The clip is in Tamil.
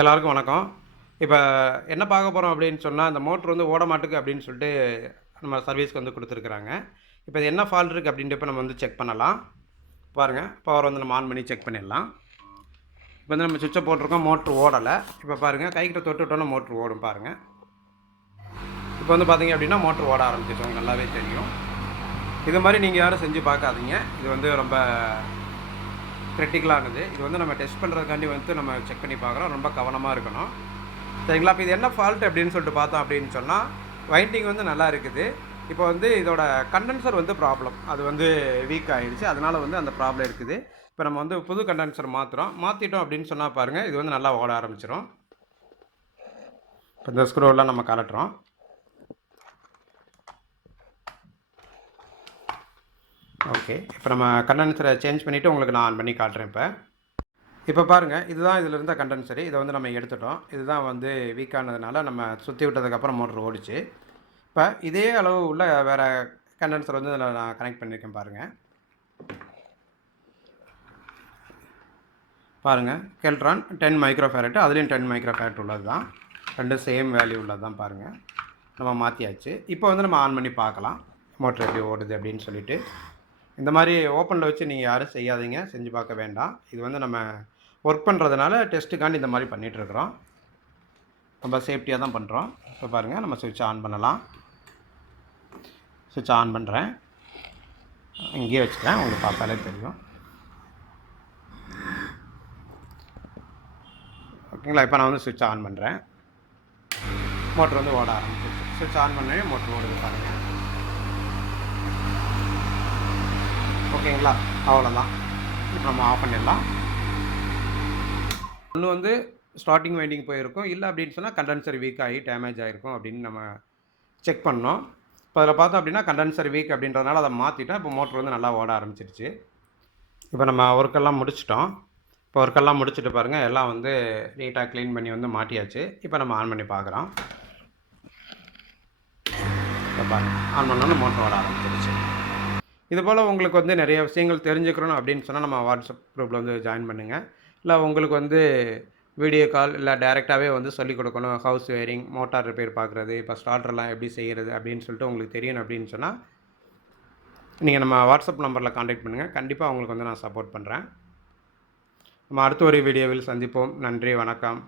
எல்லாருக்கும் வணக்கம். இப்போ என்ன பார்க்க போகிறோம் அப்படின்னு சொன்னால் அந்த மோட்ரு வந்து ஓட மாட்டுக்கு அப்படின்னு சொல்லிட்டு நம்ம சர்வீஸ்க்கு வந்து கொடுத்துருக்குறாங்க. இப்போ இது என்ன ஃபால்ட் இருக்குது அப்படின்ட்டு இப்போ நம்ம வந்து செக் பண்ணலாம். பாருங்கள் பவர் வந்து நம்ம ஆன் பண்ணி செக் பண்ணிடலாம். இப்போ வந்து நம்ம சுவிட்சை போட்டிருக்கோம் மோட்ரு ஓடலை. இப்போ பாருங்கள் கைக்கிட்ட தொட்டு விட்டோன்னா மோட்ரு ஓடும் பாருங்கள் இப்போ வந்து பார்த்திங்க அப்படின்னா மோட்ரு ஓட ஆரம்பிச்சிச்சு உங்களுக்கு நல்லாவே தெரியும். இது மாதிரி நீங்கள் யாரும் செஞ்சு பார்க்காதீங்க. இது வந்து ரொம்ப கிரிட்டிக்கலானது இது வந்து நம்ம டெஸ்ட் பண்ணுறதுக்காண்டி வந்து நம்ம செக் பண்ணி பார்க்குறோம். ரொம்ப கவனமாக இருக்கணும். சரிங்களா? இப்போ இது என்ன ஃபால்ட் அப்படின்னு சொல்லிட்டு பார்த்தோம் அப்படின்னு சொன்னால் வைண்டிங் வந்து நல்லா இருக்குது. இப்போ வந்து இதோட கண்டென்சர் வந்து ப்ராப்ளம் அது வந்து வீக் ஆகிடுச்சு அதனால் வந்து அந்த ப்ராப்ளம் இருக்குது. இப்போ நம்ம வந்து புது கண்டென்சர் மாற்றுறோம் மாற்றிட்டோம் அப்படின்னு சொன்னால் பாருங்கள் இது வந்து நல்லா ஓட ஆரம்பிச்சிடும் இப்போ இந்த ஸ்க்ரூவெல்லாம் நம்ம கலட்டுறோம் ஓகே இப்போ நம்ம கண்டென்சரை சேஞ்ச் பண்ணிவிட்டு உங்களுக்கு நான் ஆன் பண்ணி காட்டுறேன் இப்போ. இப்போ பாருங்கள் இதுதான் இதில் இருந்த கண்டென்சரி இதை வந்து நம்ம எடுத்துட்டோம். இதுதான் வந்து வீக்கானதுனால நம்ம சுற்றி விட்டதுக்கப்புறம் மோட்ரு ஓடிச்சு. இப்போ இதே அளவு உள்ள வேறு கண்டென்சர் வந்து இதில் நான் கனெக்ட் பண்ணியிருக்கேன் பாருங்கள் பாருங்கள் கெல்ட்ரான் டென் மைக்ரோ ஃபேரட் அதுலேயும் டென் மைக்ரோ ஃபேரட் உள்ளது தான் ரெண்டும் சேம் வேல்யூ உள்ளது தான் பாருங்கள் நம்ம மாற்றியாச்சு இப்போ வந்து நம்ம ஆன் பண்ணி பார்க்கலாம். மோட்ரு எப்படி ஓடுது அப்படின்னு சொல்லிட்டு. இந்த மாதிரி ஓப்பனில் வச்சு நீங்கள் யாரும் செய்யாதீங்க. செஞ்சு பார்க்க வேண்டாம். இது வந்து நம்ம ஒர்க் பண்ணுறதுனால டெஸ்ட்டுக்காண்டி இந்த மாதிரி பண்ணிகிட்ருக்குறோம் ரொம்ப சேஃப்டியாக தான் பண்ணுறோம் இப்போ பாருங்கள் நம்ம சுவிட்ச் ஆன் பண்ணலாம். சுவிட்ச் ஆன் பண்ணுறேன் இங்கேயே வச்சுக்கிறேன். உங்களுக்கு பார்த்தாலே தெரியும். ஓகேங்களா? இப்போ நான் வந்து சுவிட்ச் ஆன் பண்ணுறேன் மோட்ரு வந்து ஓட ஆரம்பிச்சிருச்சு. சுவிட்ச் ஆன் பண்ணவே மோட்ரு ஓடுது பாருங்கள் ஓகேங்களா? அவ்வளோதான் இப்போ நம்ம ஆஃப் பண்ணிடலாம். ஒன்று வந்து ஸ்டார்டிங் வைண்டிங் போயிருக்கும். இல்லை அப்படின்னு சொன்னால் கண்டென்சர் வீக் ஆகி டேமேஜ் ஆகிருக்கும் அப்படின்னு நம்ம செக் பண்ணோம். இப்போ அதில் பார்த்தோம் அப்படின்னா கண்டென்சர் வீக் அப்படின்றதுனால அதை மாற்றிட்டோம் இப்போ மோட்ரு வந்து நல்லா ஓட ஆரம்பிச்சிருச்சு. இப்போ நம்ம ஒர்க்கெல்லாம் முடிச்சிட்டோம். இப்போ ஒர்க்கெல்லாம் முடிச்சுட்டு பாருங்கள் எல்லாம் வந்து நீட்டாக க்ளீன் பண்ணி வந்து மாட்டியாச்சு. இப்போ நம்ம ஆன் பண்ணி பார்க்குறோம். இப்போ பாருங்கள் ஆன் பண்ணோன்னு மோட்டர் ஓட ஆரம்பிச்சிருச்சு. இது போல் உங்களுக்கு வந்து நிறைய விஷயங்கள் தெரிஞ்சுக்கணும் அப்படின்னு சொன்னால் நம்ம வாட்ஸ்அப் குரூப்பில் வந்து ஜாயின் பண்ணுங்கள் இல்லை உங்களுக்கு வந்து வீடியோ கால் இல்லை டேரெக்டாகவே வந்து சொல்லிக் கொடுக்கணும். ஹவுஸ் வேரிங் மோட்டார் ரிப்பேர் பார்க்குறது இப்போ ஸ்டார்டர்லாம் எப்படி செய்கிறது அப்படின்னு சொல்லிட்டு உங்களுக்கு தெரியணும் அப்படின்னு சொன்னால் நீங்கள் நம்ம வாட்ஸ்அப் நம்பரில் காண்டாக்ட் பண்ணுங்கள் கண்டிப்பாக உங்களுக்கு வந்து நான் சப்போர்ட் பண்ணுறேன் நம்ம அடுத்த ஒரு வீடியோவில் சந்திப்போம். நன்றி வணக்கம்.